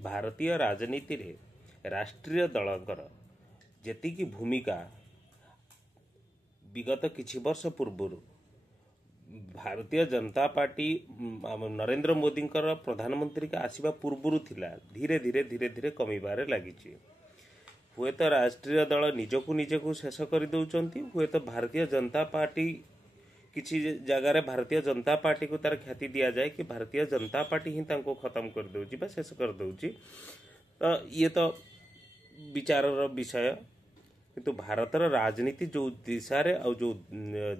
भारतीय राजनीति रे राष्ट्रीय दलकर जेतिकी भूमिका विगत किछि वर्ष पूर्व भारतीय जनता पार्टी नरेंद्र मोदी प्रधानमंत्री का आसवा पूर्व थिला धीरे धीरे धीरे धीरे कमिबारे लागिछि। हुए तो राष्ट्रीय दल निजकू निजकू शेष कर दौरान हुए तो भारतीय जनता पार्टी किसी जगार भारतीय जनता पार्टी को तार ख्याति दि जाए कि भारतीय जनता पार्टी ही तांको खत्म कर दउछि बा शेष कर दउछि। तो ये तो विचारर विषय किंतु भारतर राजनीति जो दिशारे और जो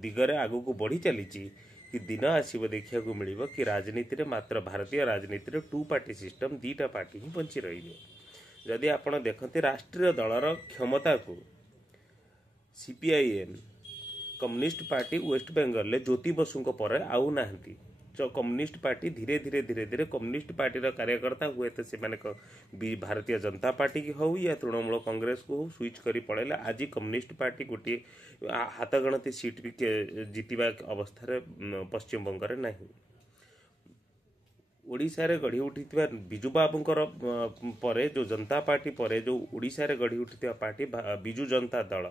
दिगरे आगू को बढ़ी चली कि दिन आसब देखा मिल कि राजनीति रे मात्र भारतीय राजनीति रे टू पार्टी सिस्टम दीटा पार्टी ही बंची रही। जदि आपण देखते राष्ट्रीय दलर क्षमता को CPIM communist party West Bengal ले ज्योति बसु पर आउ नाहंती। जो कम्युनिस्ट पार्टी धीरे धीरे धीरे धीरे कम्युनिस्ट पार्टी कार्यकर्ता हुए तो से भारतीय जनता पार्टी की हो या तृणमूल कांग्रेस को हो स्विच करी पड़ेला। आज कम्युनिस्ट पार्टी गोटे हाथ गणती सीट भी जीतवा अवस्था पश्चिम बंगाल नहीं। ओडिशा रे गढ़ी उठी बिजू बाबूंकर परे जो जनता पार्टी परे जो ओडिशा रे गढ़ी उठी पार्टी बिजू जनता दल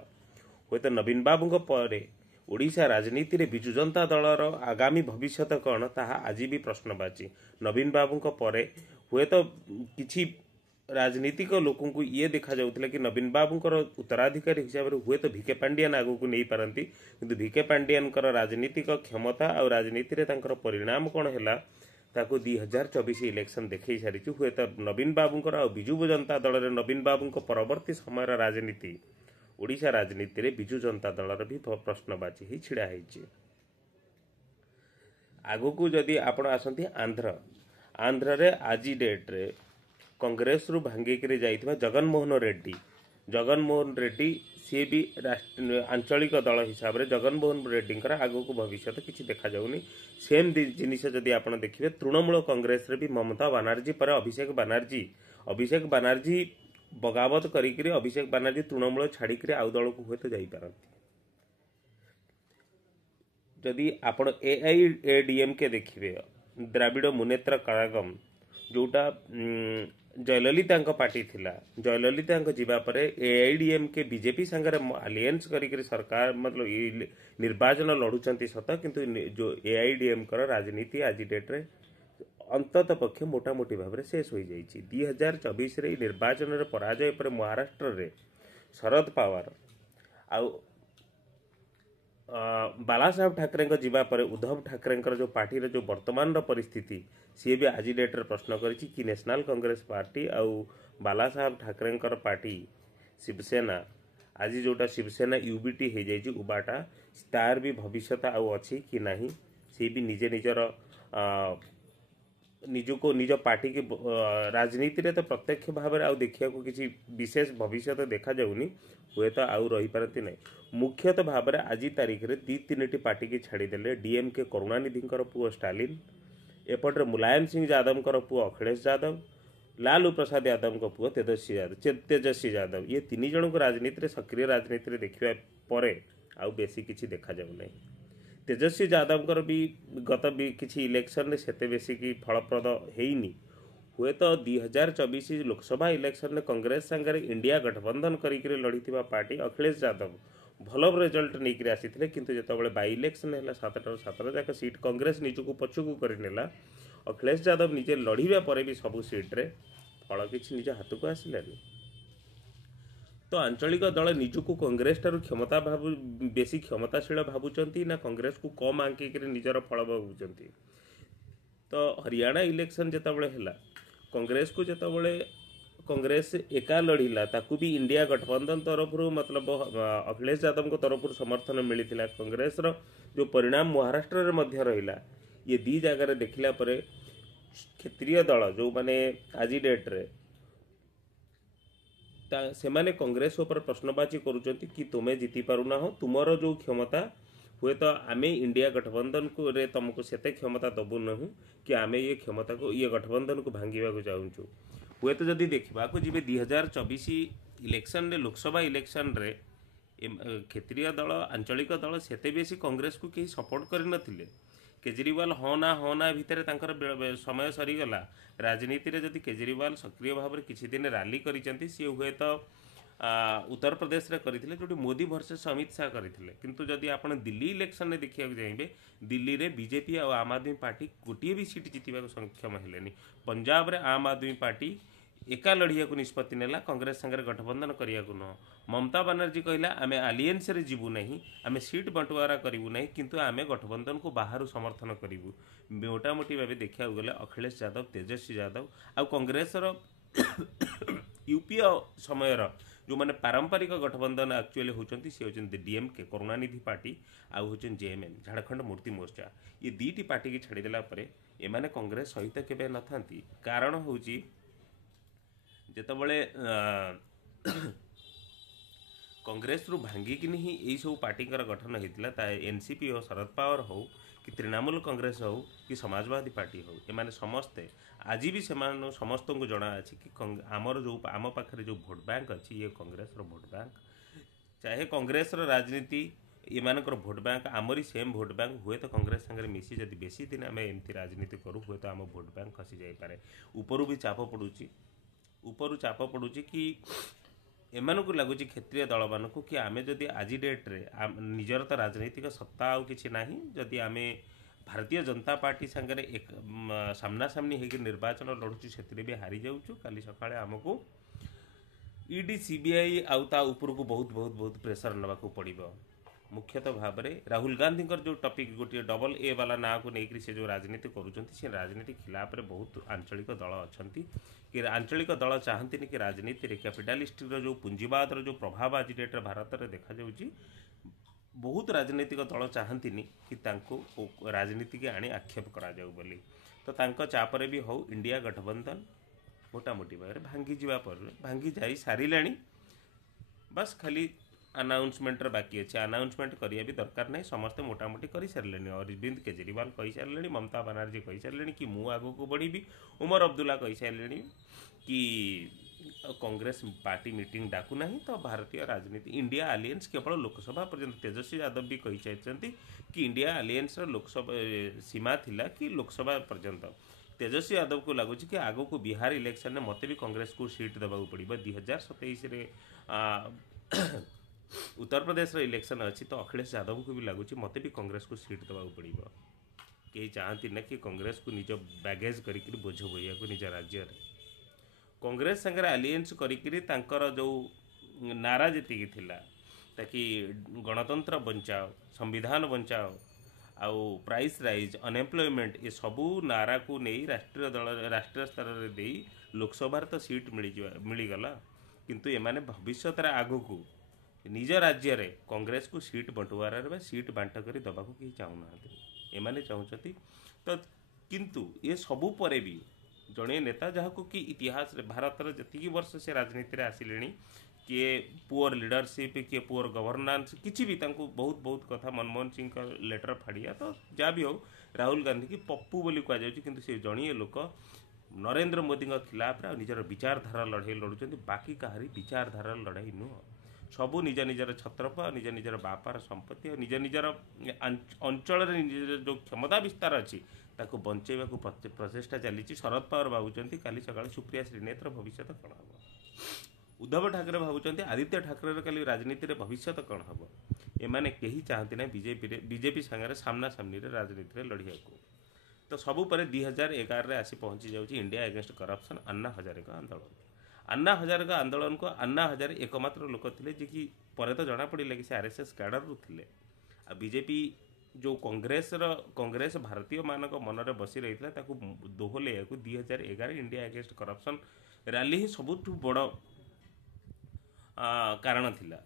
हुए तो नवीन बाबू परे ओडिशा राजनीति रे बिजू जनता दलर आगामी भविष्य कौन ताहा आज भी प्रश्नवाची। नवीन बाबू परे हुए तो किछि राजनीतिक लोकों को ये देखा जाउतला कि नवीन बाबूंकर उत्तराधिकारी हिसाब से हुए तो भिके पांडियान आगू को नहीं पारती किंतु भिके पांडियान राजनीतिक क्षमता और राजनीति रे तांकर परिणाम कौन है ताको 2024 इलेक्शन देखई सारी हुए तो नवीन बाबूंकर और बिजू जनता दल रे नवीन बाबू परवर्ती समय राजनीति ओडिशा राजनीति रे बिजू जनता दलर भी प्रश्नवाची ही छिड़ा है। आगो को जदि आपण आसंती आंध्र रे आज डेट रे कांग्रेस रु भांगिक जाइथिबा जगनमोहन रेड्डी सी भी आंचलिक दल हिसाब से जगनमोहन रेड्डी आगो को भविष्य किसी देखा जाउनी। सेम जिनिस जदि आपण देखिबे तृणमूल कांग्रेस रे भी ममता बानार्जी पर अभिषेक बानार्जी बगावत करी अभिषेक बानार्जी तृणमूल छाड़ी आउ दल को हुए तो जापारती। जदि आपण एआईएडीएमके देखिबे द्राविड़ मुनेत्र कड़ागम जोटा जयललिता पार्टी थिला जयललिता जीवा पर एआईडीएमके बीजेपी संगे आलियंस करी सरकार मतलब निर्वाचन लड़ुचंती सत किंतु जो एआईडीएम राजनीति आज डेट रे अंतत पक्षे मोटामोटी भाव में शेष हो जाइए। 2024 रे निर्वाचन रे पराजय पर महाराष्ट्र रे शरद पवार आउ बाला साहेब ठाकरे जीवा पर उद्धव ठाकरे जो पार्टी रे जो वर्तमान परिस्थिति सी भी आज डेट रे प्रश्न करिछि कि नेशनल कांग्रेस पार्टी आउ बाला साहेब ठाकरे पार्टी शिवसेना आज जोटा शिवसेना यूबीटी हो जाइए उबाटा तार भी भविष्य आउ अच्छी कि नहीं सी भी निजे निजर निजको निज पार्टी की राजनीति रे तो प्रत्यक्ष भाव में आउ देखिया को किसी विशेष भविष्य तो देखा जाउनी हुए तो आउ रही पारती नहीं। मुख्यतः भाव में आज तारीख रे दी तीन पार्टी की छाड़ीदेले डीएमके करुणानिधि पुओ स्टालिन एपटे मुलायम सिंह यादव पुओ अखिलेश यादव लालू प्रसाद यादव पुओ तेजस्वी यादव ये तीन जन को राजनीति रे सक्रिय राजनीति रे देखिबा परे आउ बेसी किछि देखा जाउ नहीं। तेजस्वी यादव भी गत भी किसी इलेक्शन में सेते बेसी की फलप्रद होइनी हुए तो 2024 लोकसभा इलेक्शन में कांग्रेस संगे इंडिया गठबंधन करी लड़ी पार्टी अखिलेश यादव भल रिजल्ट नहीं आसी किंतु जो बाई इलेक्शन है 7 जाक सीट कांग्रेस निजक पछकू करनेला अखिलेश यादव निजे लड़िबा पर भी सबू सीट्रे फल किसी निज हाथ को आसलानी। तो आंचलिक दल निजक कांग्रेस ठार क्षमता बेसी क्षमताशील भावुंट ना कांग्रेस को कम आंकिक निजर फल भावुंट। तो हरियाणा इलेक्शन जितेबाला है कांग्रेस को जितेबाला कांग्रेस एका लड़िला ताकू भी इंडिया गठबंधन तरफ मतलब अखिलेश यादव तरफ समर्थन मिलता कांग्रेस जो परिणाम महाराष्ट्र में रहा ये दी जगार देखला क्षेत्रीय दल जो माने आज डेट रे से माने कांग्रेस ऊपर प्रश्नवाची करुचंती कि तुम्हें जीति पारुना हो तुमर जो क्षमता हुए तो आमे इंडिया गठबंधन को रे तुमको सेते क्षमता दबु नहु कि आमे ये क्षमता को ये गठबंधन को भांगिबा को चाहूँ हुए तो जदि देखा को जी 2024 इलेक्शन रे लोकसभा इलेक्शन रे क्षेत्रीय दल आंचलिक दल सेते बेसी कांग्रेस को कहीं सपोर्ट कर नथिले केजरीवाल हाँ ना भितर समय सरीगला राजनीति रे जदि केजरीवाल सक्रिय भाव में किसी दिन रैली करिसेंती सी हुए तो उत्तर प्रदेश रे करथिले जोटी मोदी वर्सेस अमित शाह करथिले किंतु जदि आपण दिल्ली इलेक्शन रे देखिया जाइबे दिल्ली रे बीजेपी और आम आदमी पार्टी गोटे भी सीट जीतवा सक्षम हेलेनी पंजाब रे आम आदमी पार्टी एका लड़िया को निष्पत्ति नेला कांग्रेस संगे गठबंधन करिया को न ममता बनर्जी कहला आमे आलियंस रे जीवु नहीं आमे सीट बंटवारा करिवु नहीं किंतु आमे गठबंधन को बाहर समर्थन करिवु मोटामोटी भाव देखा गले अखिलेश यादव तेजस्वी यादव आ कांग्रेस यूपीए समय जो मैंने पारंपरिक गठबंधन एक्चुअली होती सी होती डीएमके करुणानिधि पार्टी आउ होचन जेएमएम झारखंड मूर्ति मोर्चा ये दीटी पार्टी की छाड़देला एमाने कांग्रेस सहित केबे नथांती कारण होची जेतबळे कांग्रेस रु भांगिकी ही यही सब पार्टी गठन होता एनसीपी हो शरद पवार हो कि तृणमूल कांग्रेस हो कि समाजवादी पार्टी हो एमाने समस्ते आज भी समस्त को जना अच्छी कि आमर जो आम पाखे जो भोट बैंक अच्छी ये कांग्रेस भोट बैंक चाहे कांग्रेस राजनीति एमानकर भोट बैंक आमरी सेम भोट बैंक हुए तो कांग्रेस संगे मिसी जदि बेसी दिन आम एमती राजनीति करूँ हुए तो आम भोट बैंक खसी जापे उपरू भी चाप पड़ुची कि एमानकु लगुच क्षेत्रीय दल मानक कि आमे जदि आज डेट्रे निजर तो राजनीतिक सत्ता आउ किछि नाही जदि आमे भारतीय जनता पार्टी संगे एक सामना सामनी होकर निर्वाचन लड़ुचु से भी हारी जाऊँ काली सकाळे आमको ईडी सीबीआई आउता ऊपर को बहुत बहुत बहुत प्रेसर नवाक पड़ो मुख्यतः भाव में राहुल गांधी जो टॉपिक गोटे डबल ए वाला ना को लेकर से जो राजनीति करुँचे राजनीति खिलाफ रे बहुत आंचलिक दल अच्छा कि आंचलिक दल चाहती कि राजनीति रे कैपिटालिस्ट जो पुंजीवाद जो प्रभाव आज डेट्रे भारत में देखा जाउची बहुत राजनीतिक दल चाहती कि राजनीति की आनी आक्षेप करा जाऊ बोली तो तांको चापरे भी हो इंडिया गठबंधन मोटामोटी भाव भांगी जावा पर भांगी जाई सारिलाणी बस खाली अनाउंसमेंट बाकी अच्छे अनाउंसमेंट करिया भी दरकार नहीं समस्ते मोटामोटी कर सारे अरविंद केजरीवाल कही सारे ममता बनर्जी कही सारे कि मु आगो को बढ़ी उमर अब्दुल्ला कही सारे कि कांग्रेस पार्टी मीटिंग डाकू ना तो भारतीय राजनीति इंडिया आलियंस केवल लोकसभा पर्यंत तेजस्वी यादव भी कही चाहते कि इंडिया आलियंस लोकसभा सीमा थिला कि लोकसभा पर्यंत तेजस्वी यादव को लगुच कि आगो को बिहार इलेक्शन में मत भी कांग्रेस को सीट देवा पड़ो 2027 उत्तर प्रदेश इलेक्शन अच्छी तो अखिलेश यादव को भी लगुच मत भी कांग्रेस को सीट देवा पड़ो कहीं चाहती ना कि कांग्रेस को निज बैगेज करी बोझ बोइया को निज राज्य कांग्रेस संगे आलियंस कर जो नारा जी ताकि गणतंत्र बचाओ संविधान बचाओ आउ प्राइस राइज अनएम्प्लॉयमेंट ये सबू नारा को नहीं राष्ट्रीय स्तर में दे लोकसभा तो सीट मिलगला किंतु एमाने भविष्य आगू को निज राज्य रे कांग्रेस को सीट बंटवार सीट बांट कर दबा को कहीं चाहूना एमाने चाहते तो किंतु ये सबू परे भी जड़े नेता जहाँ को कि इतिहास रे भारत जी वर्ष से राजनीति आसिले किए पुअर लीडरशिप किए पुअर गवर्नांस किसी भी बहुत बहुत कथा मनमोहन सिंह का लेटर फाड़िया तो जहाँ भी हो राहुल गांधी की पप्पू बोली कहुच्छे कि से जड़िए लोक नरेंद्र मोदी खिलाफ निजर विचारधारा लड़ाई लड़ुंट बाकी कहारी विचारधारा लड़ाई नुह सबू निज निजर छत्रप निज निजर बापार संपत्ति और निज निजर अंचल जो क्षमता विस्तार अच्छी ताको बंचेवा को प्रचेषा चली शरद पवार भावुं काली सका सुप्रिया श्रीनेत्र भविष्य कौन हम उद्धव ठाकरे भावुं आदित्य ठाकरे काली राजनीति में भविष्य कौन हम एमाने कहीं चाहती ना बीजेपी सागर सामना सामनी राजनीति में लड़िया को तो सबू पर 2011 आसी पहुंची जाऊँ India against corruption Anna Hazare का आंदोलन को अन्ना हजारे एकमात्र लोक थे जे कि पर तो जना पड़ा कि आरएसएस कैडर रू थे आ बीजेपी जो कांग्रेस भारतीय मानक मन में बसी रही है दोहले 2011 इंडिया एगेंस्ट करप्शन रैली ही सबुठ बड़ कारण थिला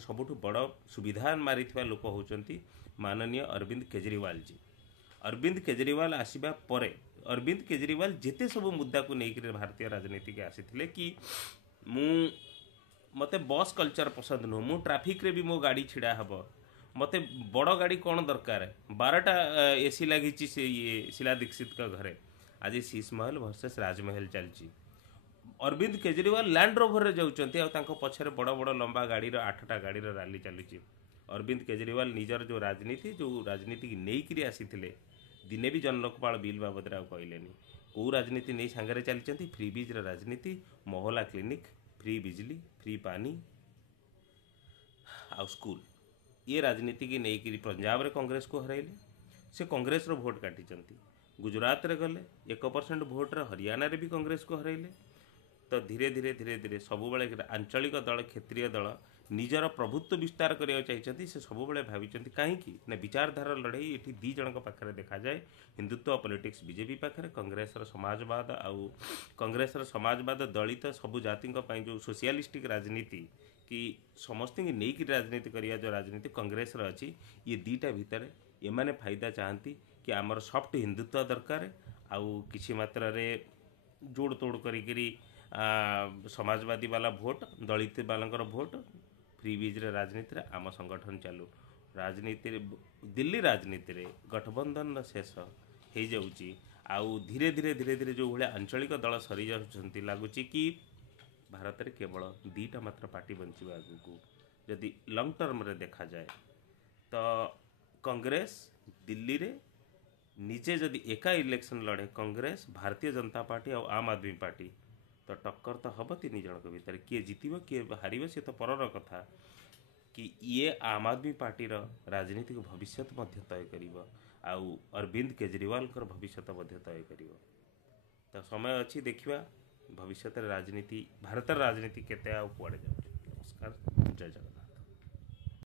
सबुठ बड़ सुविधा मारी लोक होती माननीय अरविंद केजरीवाल जी अरविंद केजरीवाल आसवा परे अरविंद केजरीवाल जिते सब मुद्दा को लेकर भारतीय राजनीति के आसी कि मते बस कल्चर पसंद नुह मु ट्राफिक रे भी मो गाड़ी छिड़ा हब मते बड़ गाड़ी कौन दरकार 12टा एसी लगी से ये शीला दीक्षित का घरे आज शीश महल वर्सेस राजमहल चलची अरविंद केजरीवाल लैंड रोवर रे जाउचंती आ पछरे बड़ बड़ लंबा गाड़ी 8टा गाड़ी रैली चलुची अरविंद केजरीवाल निजर जो राजनीति की नहीं आसी दिने भी जन लोकपाल बिल बाबद कहलेनी कौ राजनीति नहीं सांगे चली फ्री बीज राजनीति मोहल्ला क्लिनिक फ्री बिजली फ्री पानी आ स्कूल ये राजनीति की नहीं पंजाब रे कांग्रेस को हराइले से कांग्रेस रो भोट काटी गुजरात रे गले 1% भोट रे हरियाणा रे भी कांग्रेस को हराइले तो धीरे धीरे धीरे धीरे सब आंचलिक दल क्षेत्रीय दल निजर प्रभुत्व विस्तार करने चाहिए से सब भावी कहीं ना विचारधारा लड़ाई ये दी जन पाखे देखा जाए हिंदुत्व पॉलिटिक्स बीजेपी पाखे कांग्रेस समाजवाद आउ कांग्रेस समाजवाद दलित सबू जाति जो सोशियालिस्टिक राजनीति कि समस्त नहीं राजनीति करिया जो राजनीति कांग्रेस अच्छी ये दीटा भितर एमाने फायदा चाहती कि आमर सॉफ्ट हिंदुत्व दरकार आउ किसी मात्रा रे जोड़ तोड़ करी समाजवादी वाला भोट दलित वाला भोट फ्री बीज रे राजनीति रे आम संगठन चालू राजनीति रे दिल्ली राजनीति रे गठबंधन शेष हो जाउची आउ धीरे धीरे धीरे धीरे जो भाया आंचलिक दल सरी जाउछंती लागुची कि भारत रे केवल दीटा मात्र पार्टी बंचिबा आगु जदि लॉन्ग टर्म रे देखा जाए तो कांग्रेस दिल्ली रे निजे जदि एका इलेक्शन लड़े कांग्रेस भारतीय जनता पार्टी और आम आदमी पार्टी तो टक्कर तो हम तीन जन के भितर किए जीतब किए हार सी तो परर कथा कि ये आम आदमी पार्टी राजनीतिक भविष्य तय कर आउ अरविंद केजरीवाल भविष्य तय कर तो समय अच्छी देखा भविष्य राजनीति भारत राजनीति केते आ कुआड़े जाऊँ। नमस्कार, जय जगन्नाथ।